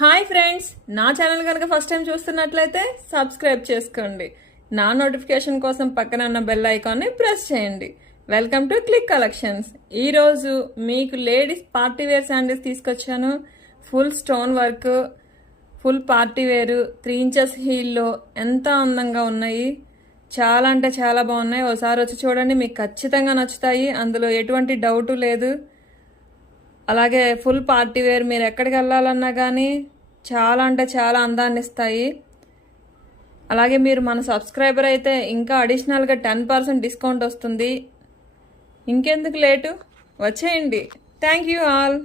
Hi friends, నా channel కనుక first time చూస్తున్నట్లయితే సబ్స్క్రైబ్ చేసుకోండి. నా నోటిఫికేషన్ కోసం పక్కన ఉన్న బెల్ ఐకాన్ని ప్రెస్ చేయండి. Welcome to click collections. ఈరోజు మీకు లేడీస్ పార్టీ వేర్ శాండిల్స్ తీసుకొచ్చాను. Full stone work, full party వేరు, 3 ఇంచెస్ హీల్లో ఎంత అందంగా ఉన్నాయి. చాలా అంటే చాలా బాగున్నాయి. ఒకసారి వచ్చి చూడండి, మీకు ఖచ్చితంగా నచ్చుతాయి. అందులో ఎటువంటి డౌటు లేదు. అలాగే ఫుల్ పార్టీ వేర్, మీరు ఎక్కడికి వెళ్ళాలన్నా కానీ చాలా అంటే చాలా అందాన్ని ఇస్తాయి. అలాగే మీరు మన సబ్స్క్రైబర్ అయితే ఇంకా అడిషనల్గా 10% డిస్కౌంట్ వస్తుంది. ఇంకెందుకు లేటు, వచ్చేయండి. Thank you all.